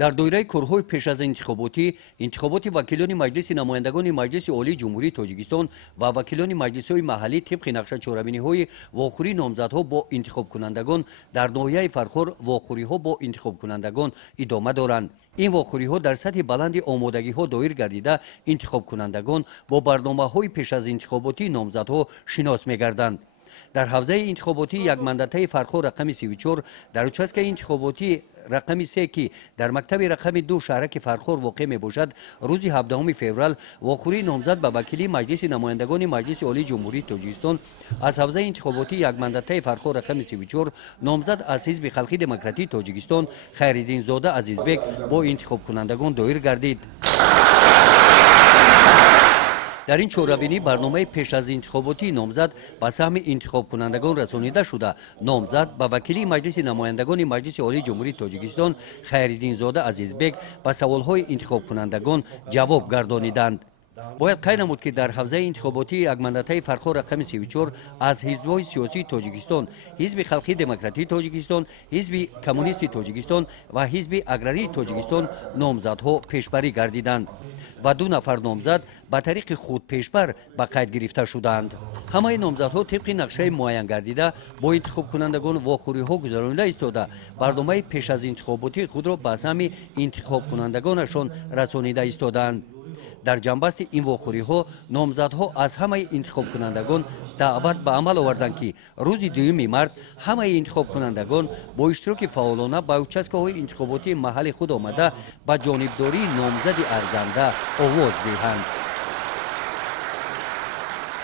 در دوره کورهای پیش از انتخابات وکیلان مجلس نمایندگان مجلس عالی جمهوری تاجیکستان و وکیلان مجلس‌های محلی طبق نقشه چهاربینی‌های واخوری نامزدها با انتخاب کنندگان در ناحیه فرخار واخوری‌ها با انتخاب کنندگان ادامه دارند. این واخوری‌ها در سطح بلند آمادگی‌ها دایر گردیده انتخاب کنندگان با برنامه‌های پیش از انتخاباتی نامزدها شناس می‌گردند. در حوزه انتخاباتی یک مندته فرخار رقم 34 در اچسک انتخاباتی رقم 3 که در مکتب رقم 2 شهرک فرخار واقع می باشد روز 17 فوریه واخوری نامزد به وکیلی مجلس نمایندگان مجلس عالی جمهوری تاجیکستان از حوزه انتخاباتی یک مندته فرخار رقم 34 نامزد از حزب خلقی دموکراتی تاجیکستان خیرالدین زاده عزیزبک با انتخاب کنندگان دایر گردید. در این چهاربینی برنامه پیش از انتخاباتی نامزد به سهم انتخاب کنندگان رسانیده شده. نامزد به وکیلی مجلس نمایندگان مجلس عالی جمهوری تاجیکستان خیرالدین زاده عزیزبک به سوالهای انتخاب کنندگان جواب گردانیدند. باید قید نمود که در حوزه انتخاباتی یک مندته فرخار رقم 34 از حزب‌های سیاسی تاجیکستان، حزب خلقی دموکراتی تاجیکستان، حزب کمونیست تاجیکستان و حزب اگراری تاجیکستان نامزدها پیشبری گردیدند و 2 نفر نامزد به طریق خود پیشبر به قید گرفته شدند. همه نامزدها طبق نقشه معین گردیده با انتخاب کنندگان واخوری‌ها گذرانیده ایستاده برنامه پیش از انتخاباتی خود را به سهم انتخاب کنندگانشان رسانیده ایستادند. در جنبست این واخوری‌ها نامزدها از همه انتخاب کنندگان دعوت به عمل آوردند که روز 2 مارس همه انتخاب کنندگان با اشتراک فعالانه به اچسکه‌های انتخاباتی محل خود آمده به جانبداری نامزد ارزنده آواز دهند.